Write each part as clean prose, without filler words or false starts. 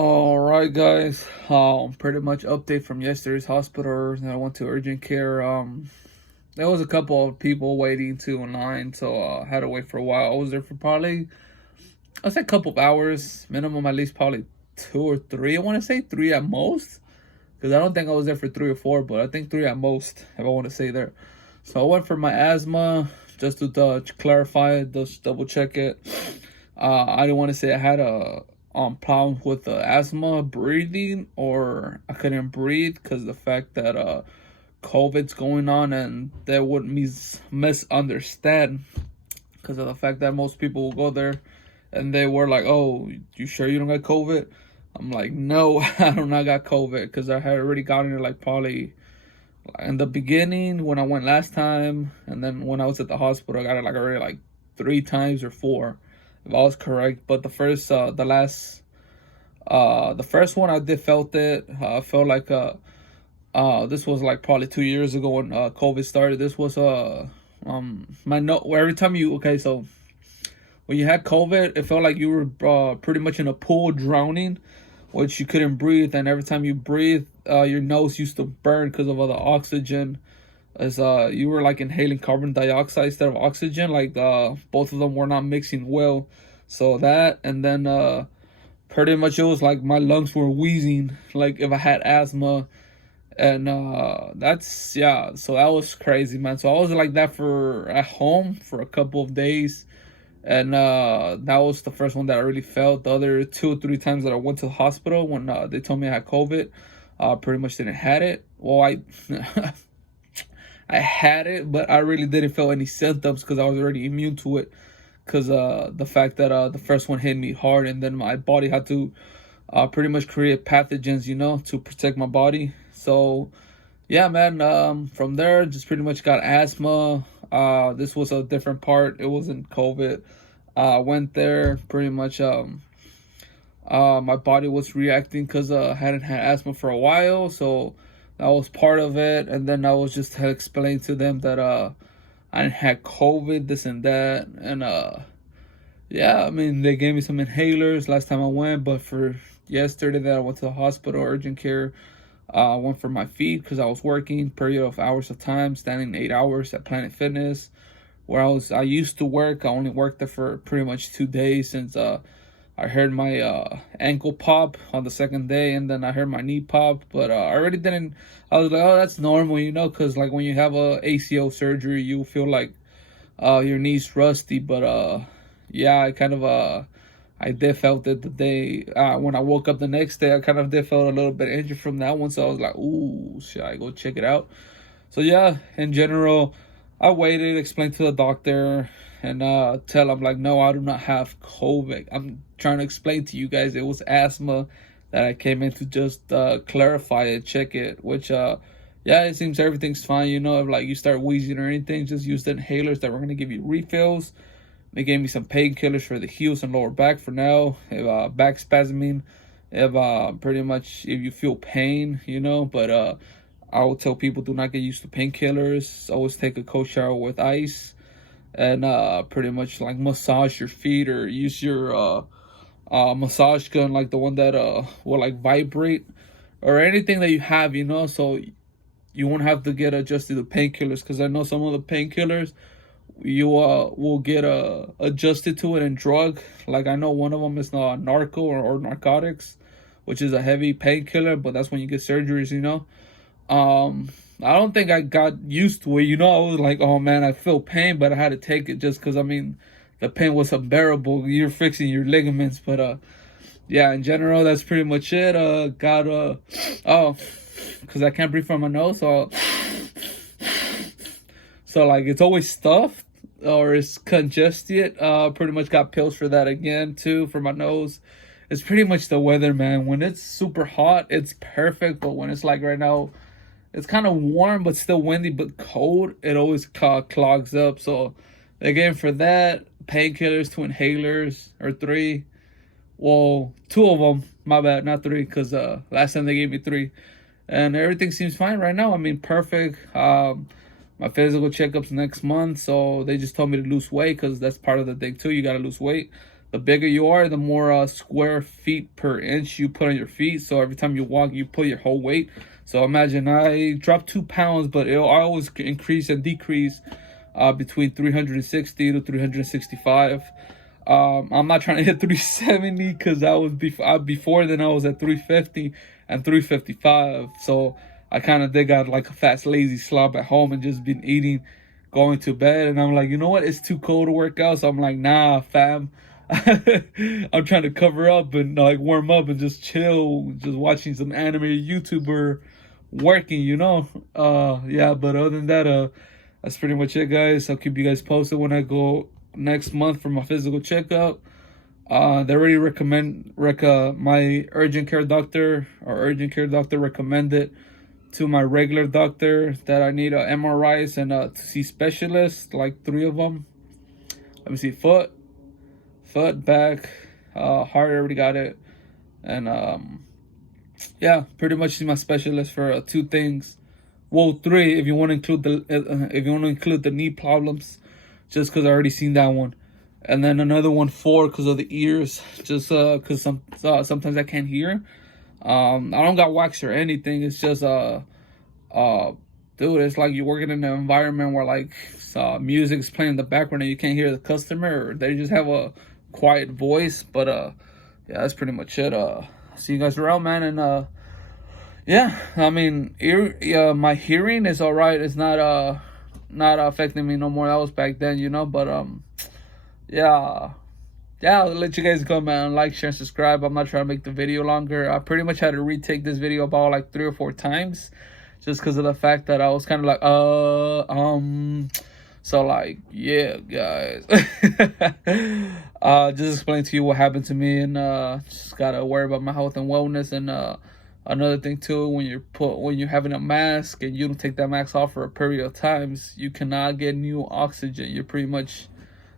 All right, guys. Pretty much update from yesterday's hospital. Then I went to urgent care. There was a couple of people waiting to in line, so I had to wait for a while. I was there for probably, I'd say a couple of hours, minimum at least probably two or three. I want to say three at most, because I don't think I was there for 3 or 4, but I think three at most, if I want to say there. So I went for my asthma just to clarify it, just double check it. I didn't want to say I had a problem with the asthma breathing, or I couldn't breathe because the fact that COVID's going on, and they would misunderstand because of the fact that most people will go there and they were like, "Oh, you sure you don't got COVID?" I'm like, "No, I do not got COVID," because I had already gotten it like probably in the beginning when I went last time, and then when I was at the hospital, I got it like already like 3 times or four, if I was correct. But the first one I did felt it. I felt like this was like probably 2 years ago when COVID started. This was my note where every time you okay, so when you had COVID, it felt like you were pretty much in a pool drowning, which you couldn't breathe, and every time you breathe, your nose used to burn because of all the oxygen, as you were like inhaling carbon dioxide instead of oxygen. Like both of them were not mixing well, so that, and then pretty much it was like my lungs were wheezing, like if I had asthma, and that's yeah. So that was crazy, man. So I was like that for at home for a couple of days, and that was the first one that I really felt. The other 2 or 3 times that I went to the hospital when they told me I had COVID, pretty much didn't had it. Well, I I had it, but I really didn't feel any symptoms because I was already immune to it. Because the fact that the first one hit me hard, and then my body had to pretty much create pathogens, to protect my body. So yeah, man. From there, just pretty much got asthma. This was a different part. It wasn't COVID. I went there pretty much. My body was reacting because I hadn't had asthma for a while, so that was part of it. And then I was just had explained to them that I had COVID, this and that, and yeah, I mean they gave me some inhalers last time I went, but for yesterday that I went to the hospital urgent care, I went for my feet because I was working period of hours of time, standing 8 hours at Planet Fitness, where I used to work. I only worked there for pretty much 2 days since I heard my ankle pop on the second day, and then I heard my knee pop. But I already didn't. I was like, oh, that's normal, because like when you have a ACL surgery, you feel like your knee's rusty. But yeah, I did felt it the day when I woke up the next day. I kind of did felt a little bit injured from that one, so I was like, ooh, should I go check it out? So yeah, in general, I waited, explained to the doctor, and tell him like, no, I do not have COVID. I'm trying to explain to you guys it was asthma that I came in to just clarify it, check it. Which yeah, it seems everything's fine. If like you start wheezing or anything, just use the inhalers that we're gonna give you refills. They gave me some painkillers for the heels and lower back for now. If back spasming, if pretty much if you feel pain, but I will tell people do not get used to painkillers. Always take a cold shower with ice, and pretty much like massage your feet, or use your massage gun, like the one that will like vibrate, or anything that you have, so you won't have to get adjusted to painkillers, because I know some of the painkillers you will get adjusted to it and drug. Like I know one of them is narco, or narcotics, which is a heavy painkiller, but that's when you get surgeries. I don't think I got used to it. I was like, oh man, I feel pain, but I had to take it just because, I mean, the pain was unbearable. You're fixing your ligaments, but yeah, in general, that's pretty much it. Oh, because I can't breathe from my nose, so like it's always stuffed or it's congested. Pretty much got pills for that again too for my nose. It's pretty much the weather, man. When it's super hot, it's perfect, but when it's like right now, it's kind of warm but still windy but cold, it always clogs up. So again, for that, painkillers, 2 inhalers, or three. Well, two of them, my bad, not three, because last time they gave me three, and everything seems fine right now. I mean, perfect. My physical checkups next month, so they just told me to lose weight, because that's part of the thing too. You gotta lose weight. the bigger you are, the more square feet per inch you put on your feet. So every time you walk, you put your whole weight. So imagine I dropped 2 pounds, but it'll always increase and decrease between 360 to 365. I'm not trying to hit 370 because I was before then I was at 350 and 355. So I kind of did got like a fast lazy slob at home and just been eating, going to bed, and I'm like, you know what? It's too cold to work out, so I'm like, nah, fam. I'm trying to cover up and like warm up and just chill, just watching some animated YouTuber working, you know. Yeah, but other than that, that's pretty much it, guys. I'll keep you guys posted when I go next month for my physical checkup. They already my urgent care doctor recommended to my regular doctor that I need MRIs and to see specialists, like 3 of them. Let me see, foot, back, heart, I already got it, and yeah, pretty much see my specialist for 2 things. Well, 3 if you want to include the knee problems, just because I already seen that one, and then another one 4 because of the ears, just because sometimes I can't hear. I don't got wax or anything. It's just dude, it's like you're working in an environment where like music's playing in the background and you can't hear the customer, or they just have a quiet voice. But yeah, that's pretty much it. See you guys around, man. And yeah, I mean, my hearing is all right. It's not affecting me no more. That was back then, you know. But yeah. Yeah, I'll let you guys go, man. Like, share, and subscribe. I'm not trying to make the video longer. I pretty much had to retake this video about like 3 or 4 times, just because of the fact that I was kind of like, so like, yeah, guys. Just explain to you what happened to me, and just gotta worry about my health and wellness. And another thing too, when you're having a mask and you don't take that mask off for a period of times, you cannot get new oxygen. You're pretty much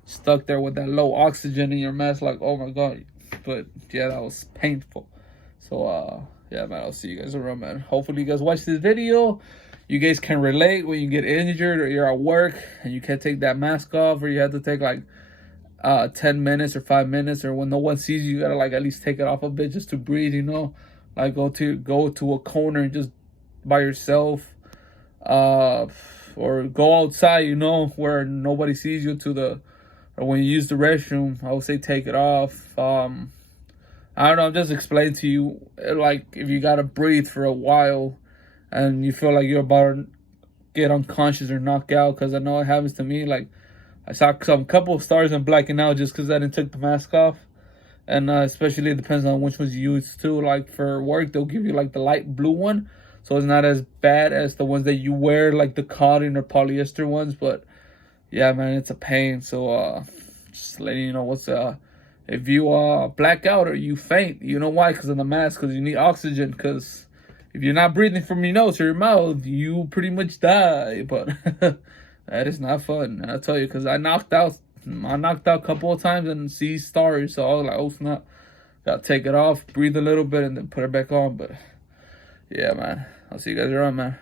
stuck there with that low oxygen in your mask, like, oh my god. But yeah, that was painful. So yeah, man, I'll see you guys around, man. Hopefully you guys watch this video. You guys can relate when you get injured or you're at work and you can't take that mask off, or you have to take like 10 minutes or 5 minutes, or when no one sees you, you gotta like at least take it off a bit just to breathe, you know. Like go to a corner and just by yourself, or go outside, you know, where nobody sees you, or when you use the restroom, I would say take it off. I don't know, I'm just explaining to you, like, if you gotta breathe for a while and you feel like you're about to get unconscious or knock out, because I know it happens to me. Like, I saw some couple of stars and blacking out just because I didn't take the mask off. And especially it depends on which ones you use too. Like for work, they'll give you like the light blue one, so it's not as bad as the ones that you wear, like the cotton or polyester ones. But yeah, man, it's a pain. So just letting you know what's if you black out or you faint, you know why? Because of the mask, because you need oxygen. Because if you're not breathing from your nose or your mouth, you pretty much die. But that is not fun, I'll tell you, because I knocked out a couple of times and see stars. So I was like, oh snap, gotta take it off, breathe a little bit, and then put it back on. But yeah, man, I'll see you guys around, man.